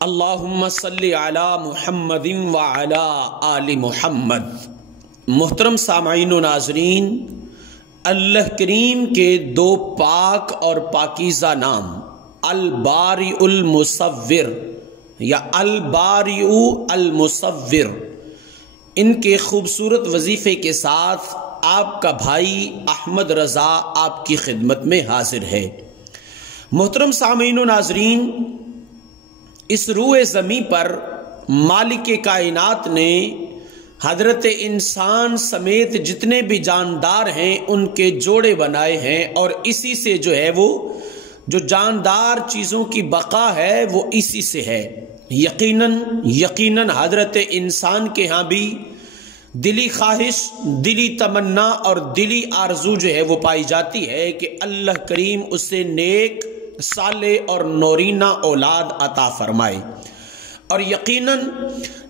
اللہم صلی علی محمد وعلی آل محمد۔ محترم سامعین و ناظرین، اللہ کریم کے دو پاک اور پاکیزہ نام الباری المصور یا الباری المصور، ان کے خوبصورت وظیفے کے ساتھ آپ کا بھائی احمد رضا آپ کی خدمت میں حاضر ہے۔ محترم سامعین و ناظرین، اس روئے زمیں پر مالک کائنات نے حضرت انسان سمیت جتنے بھی جاندار ہیں ان کے جوڑے بنائے ہیں، اور اسی سے جو ہے وہ جو جاندار چیزوں کی بقا ہے وہ اسی سے ہے۔ یقیناً حضرت انسان کے ہاں بھی دلی خواہش، دلی تمنا اور دلی آرزو جو ہے وہ پائی جاتی ہے کہ اللہ کریم اسے نیک، صالح اور نورینہ اولاد عطا فرمائے، اور یقیناً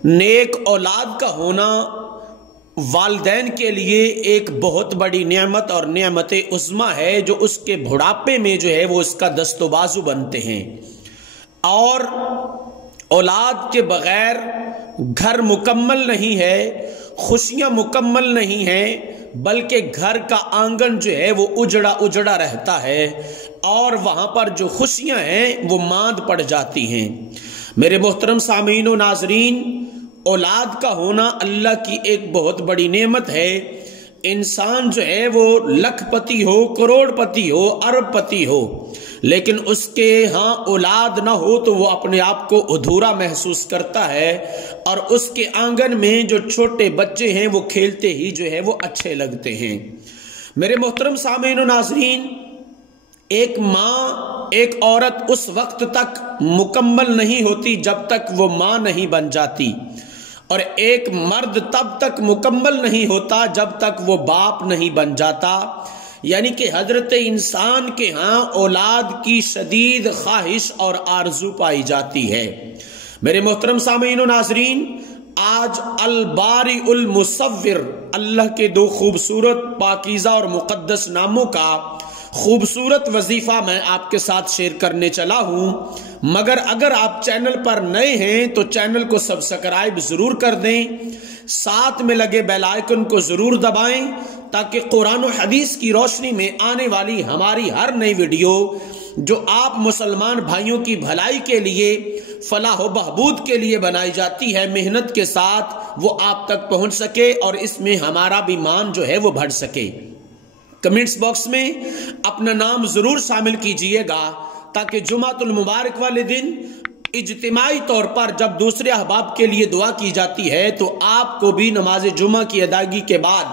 نیک اولاد کا ہونا والدین کے لیے ایک بہت بڑی نعمت اور نعمت عظمی ہے، جو اس کے بڑھاپے میں جو ہے وہ اس کا دست و بازو بنتے ہیں۔ اور اولاد کے بغیر گھر مکمل نہیں ہے، خوشیاں مکمل نہیں ہیں، بلکہ گھر کا آنگن جو ہے وہ اجڑا رہتا ہے، اور وہاں پر جو خوشیاں ہیں وہ ماند پڑ جاتی ہیں۔ میرے محترم سامعین و ناظرین، اولاد کا ہونا اللہ کی ایک بہت بڑی نعمت ہے۔ انسان جو ہے وہ لکھ پتی ہو، کروڑ پتی ہو، ارب پتی ہو، لیکن اس کے ہاں اولاد نہ ہو تو وہ اپنے آپ کو ادھورا محسوس کرتا ہے، اور اس کے آنگن میں جو چھوٹے بچے ہیں وہ کھیلتے ہی جو ہے وہ اچھے لگتے ہیں۔ میرے محترم سامعین و ناظرین، ایک ماں، ایک عورت اس وقت تک مکمل نہیں ہوتی جب تک وہ ماں نہیں بن جاتی، اور ایک مرد تب تک مکمل نہیں ہوتا جب تک وہ باپ نہیں بن جاتا۔ یعنی کہ حضرت انسان کے ہاں اولاد کی شدید خواہش اور آرزو پائی جاتی ہے۔ میرے محترم سامعین و ناظرین، آج الباری المصور، اللہ کے دو خوبصورت، پاکیزہ اور مقدس ناموں کا خوبصورت وظیفہ میں آپ کے ساتھ شیئر کرنے چلا ہوں، مگر اگر آپ چینل پر نئے ہیں تو چینل کو سبسکرائب ضرور کر دیں، ساتھ میں لگے بیل آئیکن کو ضرور دبائیں، تاکہ قرآن و حدیث کی روشنی میں آنے والی ہماری ہر نئی ویڈیو جو آپ مسلمان بھائیوں کی بھلائی کے لیے، فلاح و بہبود کے لیے بنائی جاتی ہے محنت کے ساتھ، وہ آپ تک پہنچ سکے اور اس میں ہمارا بھی مان جو ہے وہ بڑھ سکے۔ کمنٹس باکس میں اپنا نام ضرور شامل کیجئے گا، تاکہ جمعۃ المبارک والے دن اجتماعی طور پر جب دوسرے احباب کے لیے دعا کی جاتی ہے تو آپ کو بھی نماز جمعہ کی ادائیگی کے بعد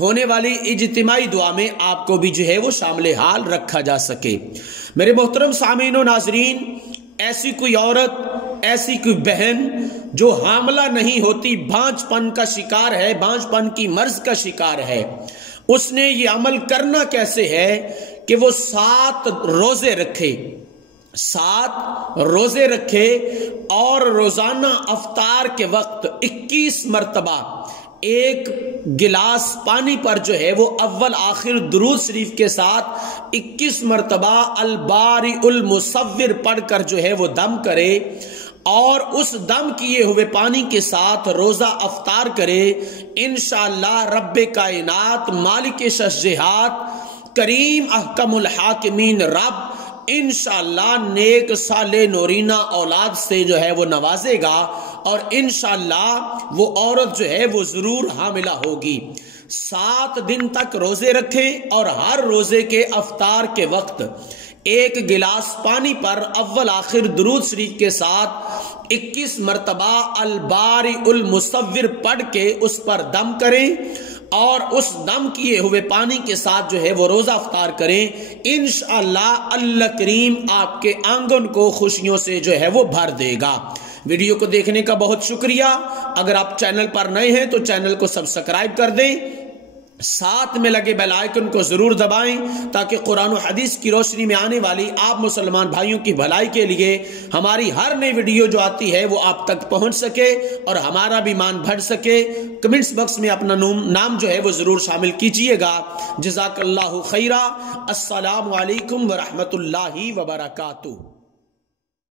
ہونے والی اجتماعی دعا میں آپ کو بھی جو ہے وہ شامل حال رکھا جا سکے۔ میرے محترم سامعین و ناظرین، ایسی کوئی عورت، ایسی کوئی بہن جو حاملہ نہیں ہوتی، بانجھ پن کا شکار ہے، بانجھ پن کی مرض کا شکار ہے، اس نے یہ عمل کرنا کیسے ہے کہ وہ 7 روزے رکھے، 7 روزے رکھے، اور روزانہ افطار کے وقت 21 مرتبہ ایک گلاس پانی پر جو ہے وہ اول آخر درود شریف کے ساتھ 21 مرتبہ الباری المصور پڑھ کر جو ہے وہ دم کرے، اور اس دم کیے ہوئے پانی کے ساتھ روزہ افطار کرے۔ انشاءاللہ رب کائنات، مالک شجاعت، کریم احکم الحاکمین رب انشاءاللہ نیک، صالح، نورینہ اولاد سے جو ہے وہ نوازے گا، اور انشاءاللہ وہ عورت جو ہے وہ ضرور حاملہ ہوگی۔ 7 دن تک روزے رکھیں، اور ہر روزے کے افطار کے وقت ایک گلاس پانی پر اول آخر درود شریف کے ساتھ 21 مرتبہ الباری المصور پڑھ کے اس پر دم کریں، اور اس دم کیے ہوئے پانی کے ساتھ جو ہے وہ روزہ افطار کریں۔ انشاءاللہ اللہ کریم آپ کے آنگن کو خوشیوں سے جو ہے وہ بھر دے گا۔ ویڈیو کو دیکھنے کا بہت شکریہ۔ اگر آپ چینل پر نئے ہیں تو چینل کو سبسکرائب کر دیں، ساتھ میں لگے بیل آئیکن کو ضرور دبائیں، تاکہ قرآن و حدیث کی روشنی میں آنے والی آپ مسلمان بھائیوں کی بھلائی کے لیے ہماری ہر نئی ویڈیو جو آتی ہے وہ آپ تک پہنچ سکے اور ہمارا بھی مان بڑھ سکے۔ کمنٹس باکس میں اپنا نام جو ہے وہ ضرور شامل کیجئے گا۔ جزاک اللہ خیرہ۔ السلام علیکم ورحمۃ اللہ وبرکاتہ۔